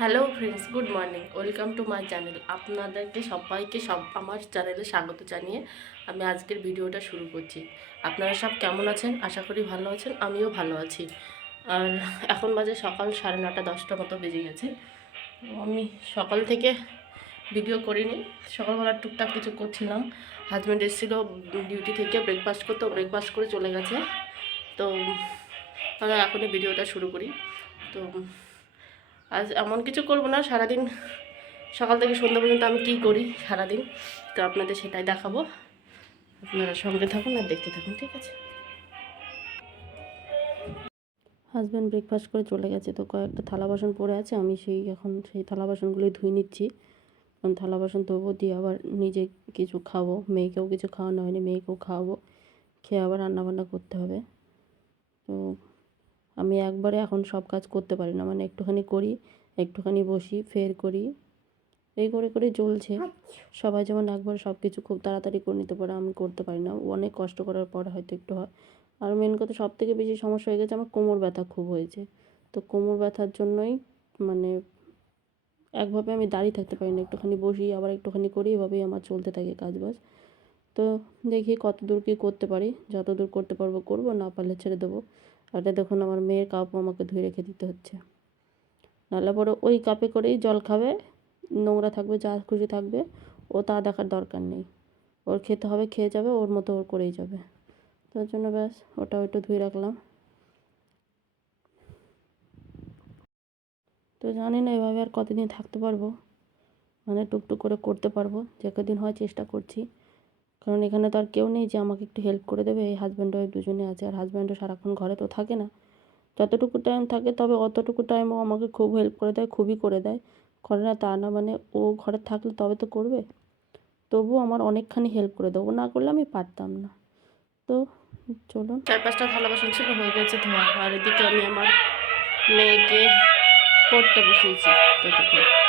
Hello friends good morning welcome to my channel আপনাদেরকে সবাইকে সব, আমার চ্যানেলে স্বাগত জানিয়ে আমি আজকের ভিডিওটা শুরু করছি। আপনারা সব কেমন আছেন? আশা করি ভালো আছেন, আমিও ভালো আছি। আর এখন বাজে সকাল সাড়ে নটা, দশটা মতো বেজে গেছে। আমি সকাল থেকে ভিডিও করিনি। সকালবেলা টুকটাক কিছু করছিলাম। হাজব্যান্ড এসেছিল ডিউটি থেকে ব্রেকফাস্ট করতে ব্রেকফাস্ট করে চলে গেছে। তো আমরা এখনই ভিডিওটা শুরু করি। তো আজ এমন কিছু করব না, সারাদিন সকাল থেকে সন্ধ্যা পর্যন্ত আমি কী করি সারাদিন? তো আপনাদের সেটাই দেখাবো। আপনারা সঙ্গে থাকুন আর দেখতে থাকুন, ঠিক আছে? হাজব্যান্ড ব্রেকফাস্ট করে চলে গেছে, তো কয়েকটা থালা বাসন পড়ে আছে, আমি সেই এখন সেই থালা বাসনগুলোই ধুয়ে নিচ্ছি। কারণ থালা বাসন ধোবো, দিয়ে আবার নিজে কিছু খাব, মেয়েকেও কিছু খাওয়ানো হয়নি, মেয়েকেও খাওয়াবো, খেয়ে আবার রান্নাবান্না করতে হবে। তো আমি একবারে এখন সব কাজ করতে পারি না। মানে একটুখানি করি একটুখানি বসি ফের করি। এই করে করে চলছে সবাই যেমন একবার সব কিছু খুব তাড়াতাড়ি করে নিতে পারে আমি করতে পারি না। অনেক কষ্ট করার পর হয়তো একটু হয়। আর মেন কথা সব থেকে বেশি সমস্যা হয়ে গেছে আমার কোমর ব্যথা খুব হয়েছে। তো কোমর ব্যথার জন্যই মানে একভাবে আমি দাঁড়িয়ে থাকতে পারি না। একটুখানি বসি আবার একটুখানি করি এভাবেই আমার চলতে থাকে কাজবাজ। তো দেখি কত দূর কী করতে পারি। যত দূর করতে পারব করব না পারলে ছেড়ে দেবো। এটা দেখুন, আমার মেয়ের কাপও আমাকে ধুয়ে রেখে দিতে হচ্ছে। নাহলে পরে ওই কাপে করেই জল খাবে, নোংরা থাকবে, যা খুশি থাকবে, ও তা দেখার দরকার নেই। ওর খেতে হবে, খেয়ে যাবে, ওর মতো ওর করেই যাবে। তার জন্য ব্যাস ওটাও একটু ধুয়ে রাখলাম। তো জানি না এভাবে আর কতদিন থাকতে পারব মানে টুকটুক করে করতে পারব, যে কদিন হয় চেষ্টা করছি। কারণ এখানে তো আর কেউ নেই যে আমাকে একটু হেল্প করে দেবে। এই হাজব্যান্ড ওয়াইফ দুজনে আছে আর হাজব্যান্ডও সারাক্ষণ ঘরে তো থাকে না। যতটুকু টাইম থাকে তবে অতটুকু টাইম ও আমাকে খুব হেল্প করে দেয়, খুবই করে দেয়। করে না তা না মানে ও ঘরে থাকলে তবে তো করবে। তবু আমার অনেকখানি হেল্প করে দেবো না করলে আমি পারতাম না। তো চলুন। চার পাঁচটা থালা বাসন ছিল, হয়ে গেছে ধোয়া। আর এদিকে আমি আমার মেয়েকে পড়তে বসিয়েছি। ততক্ষণ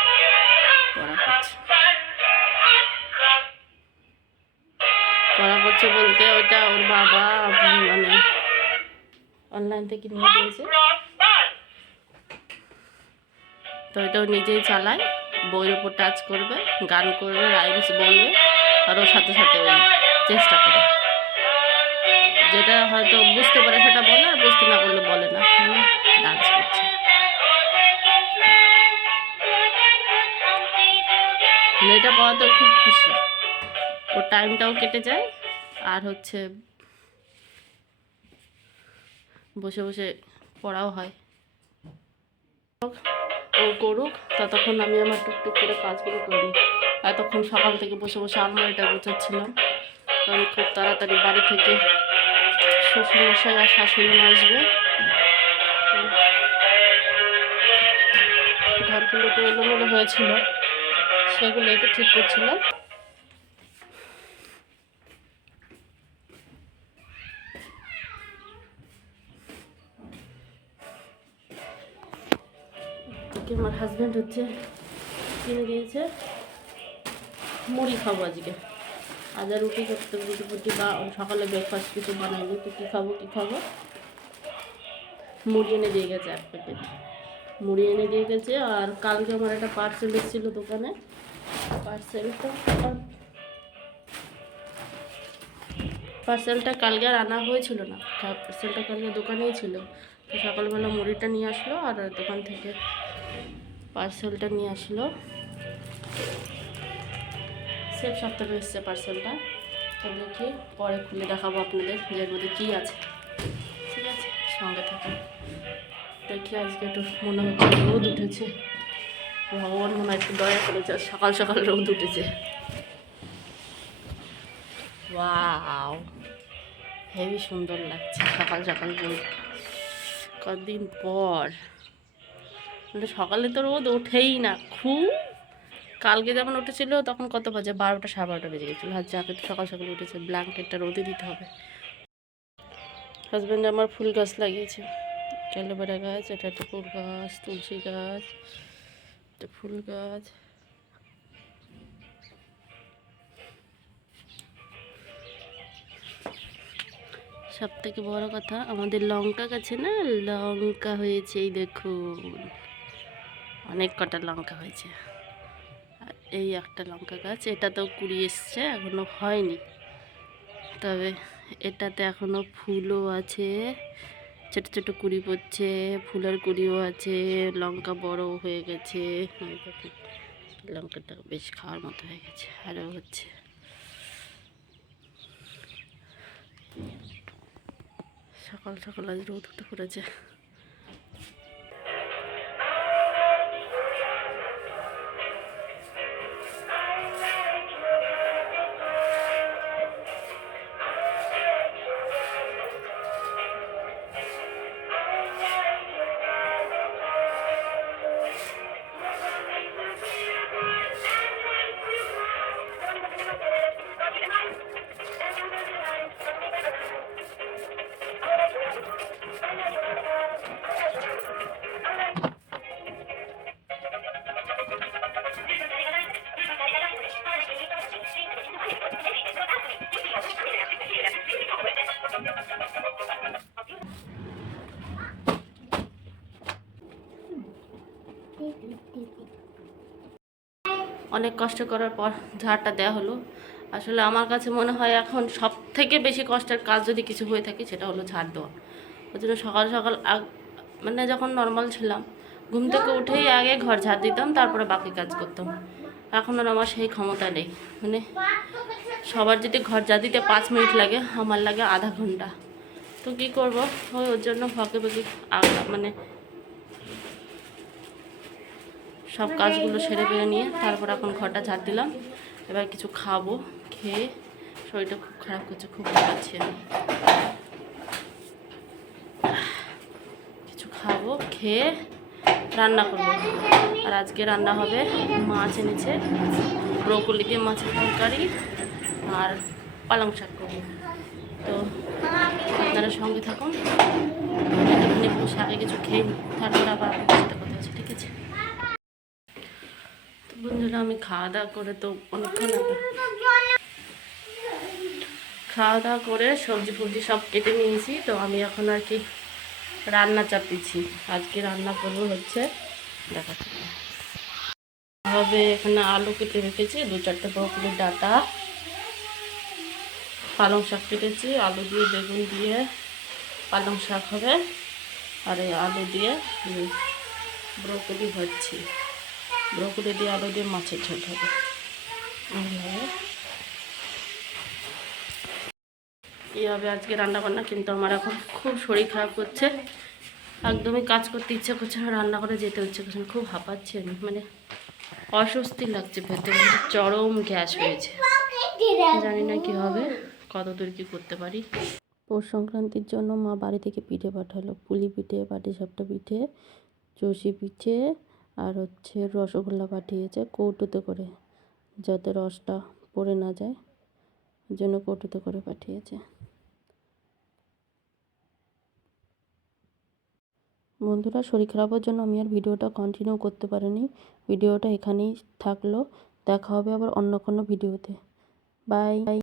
করছে বলতে ওটা ওর বাবা মানে অনলাইন থেকে নিয়ে দিয়েছে তো এটা ও নিজেই চালায়, বইয়ের উপর টাচ করবে, গান করবে রাইমস বলবে, আর ওর সাথে সাথে ওই চেষ্টা করে। যেটা হয়তো বুঝতে পারে সেটা বলে, আর বুঝতে না বললে বলে না। ডান্স করছে। মেয়েটা পাওয়াতে খুব খুশি। ওর টাইমটাও কেটে যায়। আর হচ্ছে বসে বসে পড়াও হয়। ও করুক, ততক্ষণ আমি আমার টুকটুক করে কাজগুলো করি এতক্ষণ সকাল থেকে বসে বসে আলমারিটা গোছাচ্ছিলাম। কারণ খুব তাড়াতাড়ি বাড়ি থেকে শ্বশুরমশাই আর শাশুড়ি মা আসবে। ঘরগুলো একটু এলোমেলো হয়েছিল, সেগুলো একটু ঠিক করছিলাম। আজকে আমার হাজব্যান্ড হচ্ছে, কিনে দিয়েছে মুড়ি খাব আজকে। আজ আর রুটি করতে রুটি ফুটি বা সকালে ব্রেকফাস্ট কিছু বানাইনি, তো কী খাব কী খাব? মুড়ি এনে দিয়ে গেছে এক প্যাকেট মুড়ি এনে দিয়ে গেছে, আর কালকে আমার একটা পার্সেল এসেছিল দোকানে। পার্সেলটা পার্সেলটা কালকে আর আনা হয়েছিল না। পার্সেলটা কালকে দোকানেই ছিল। তো সকালবেলা মুড়িটা নিয়ে আসলো, আর দোকান থেকে পার্সেলটা নিয়ে আসলো। সেফ সপ্তাহে এসছে পার্সেলটা। তো দেখি পরে খুলে দেখাবো আপনাদের যে মধ্যে কী আছে। ঠিক আছে? সঙ্গে থাকুন। দেখি আজকে একটু মনে হচ্ছে রোদ উঠেছে। ভগবান মনে হয় একটু দয়া করেছে সকাল সকাল রোদ উঠেছে। ওয়াও! হেভি সুন্দর লাগছে সকাল সকাল রোদ। কদিন পর। কিন্তু সকালে তো রোদ ওঠেই না, খুব। কালকে যখন উঠেছিল তখন কত বাজে? বারোটা, সাড়ে বারোটা বেজে গেছিল। আর যাকে তো সকাল সকাল উঠেছে, ব্ল্যাঙ্কেটটা রোদে দিতে হবে। হাজব্যান্ড আমার ফুল গাছ লাগিয়েছে। ক্যালোবেরা গাছ, এটা ফুল গাছ, তুলসী গাছ একটা ফুল গাছ। সব থেকে বড় কথা, আমাদের লঙ্কা গাছে না, লঙ্কা হয়েছে, এই দেখুন। অনেক কটা লঙ্কা হয়েছে। আর এই একটা লঙ্কা গাছ এটাতেও কুড়ি এসছে এখনও হয়নি। তবে এটাতে এখনও ফুলও আছে, ছোট ছোট কুড়ি পড়ছে, ফুলের কুড়িও আছে, লঙ্কা বড় হয়ে গেছে। লঙ্কাটা বেশ খাওয়ার মতো হয়ে গেছে, আরও হচ্ছে। সকাল সকাল আজ রোদ উঠে পড়েছে। অনেক কষ্ট করার পর ঝাড়টা দেওয়া হলো। আসলে আমার কাছে মনে হয় এখন সব থেকে বেশি কষ্টের কাজ যদি কিছু হয়ে থাকে সেটা হলো ঝাড় দেওয়া। ওই জন্য সকাল সকাল মানে যখন নর্মাল ছিলাম, ঘুম থেকে উঠেই আগে ঘর ঝাড় দিতাম, তারপরে বাকি কাজ করতাম। এখন আর আমার সেই ক্ষমতা নেই। মানে সবার যদি ঘর ঝাড় দিতে পাঁচ মিনিট লাগে, আমার লাগে আধা ঘণ্টা। তো কী করব? ওই ওর জন্য ফাঁকে ফাঁকে মানে সব কাজগুলো সেরে বেড়ে নিয়ে তারপর এখন ঘরটা ঝাড় দিলাম। এবার কিছু খাব, খেয়ে শরীরটা খুব খারাপ করছে, খুব পাচ্ছি আমি। কিছু খাব, খেয়ে রান্না করব। আর আজকে রান্না হবে মাছ এনেছে, ব্রোকলি দিয়ে মাছের তরকারি আর পালং শাক করব। তো আপনারা সঙ্গে থাকুন আগে কিছু খেয়ে তারপরে আবার আপনাদের সাথে কথা হচ্ছে ঠিক আছে তো বন্ধুরা, আমি খাওয়া দাওয়া করে তো অনেকক্ষণ খাওয়া দাওয়া করে সবজি ফবজি সব কেটে নিয়েছি। তো আমি এখন আর কি রান্না চাপিয়েছি আজকে রান্না করব হচ্ছে, দেখাচ্ছি। হবে এখানে আলু কেটে রেখেছি, দু চারটে ব্রকলির ডাটা, পালং শাক কেটেছি, আলু দিয়ে বেগুন দিয়ে পালং শাক হবে, আর এই আলু দিয়ে ব্রকলি হচ্ছে ব্রকলি দিয়ে আলু দিয়ে মাছের ঝোল হবে। এইভাবে আজকে রান্না বান্না কিন্তু আমার এখন খুব শরীর খারাপ করছে। একদমই কাজ করতে ইচ্ছে করছে না রান্না করে যেতে না। খুব হাঁপাচ্ছি আমি মানে অস্বস্তি লাগছে ভেতরে চরম গ্যাস হয়েছে। জানি না কি হবে, কতদূর কি করতে পারি। পৌষ সংক্রান্তির জন্য মা বাড়ি থেকে পিঠে পাঠালো, পুলি পিঠে, পাটিসাপটা পিঠে, চষি পিঠে আর হচ্ছে রসগোল্লা পাঠিয়েছে কৌটোতে করে, যাতে রসটা পড়ে না যায়, জন্য কৌটোতে করে পাঠিয়েছে। বন্ধুরা, শরীর খারাপের জন্য আমি আর ভিডিওটা কন্টিনিউ করতে পারিনি। ভিডিওটা এখানেই থাকল। দেখা হবে আবার অন্য কোনো ভিডিওতে। Bye bye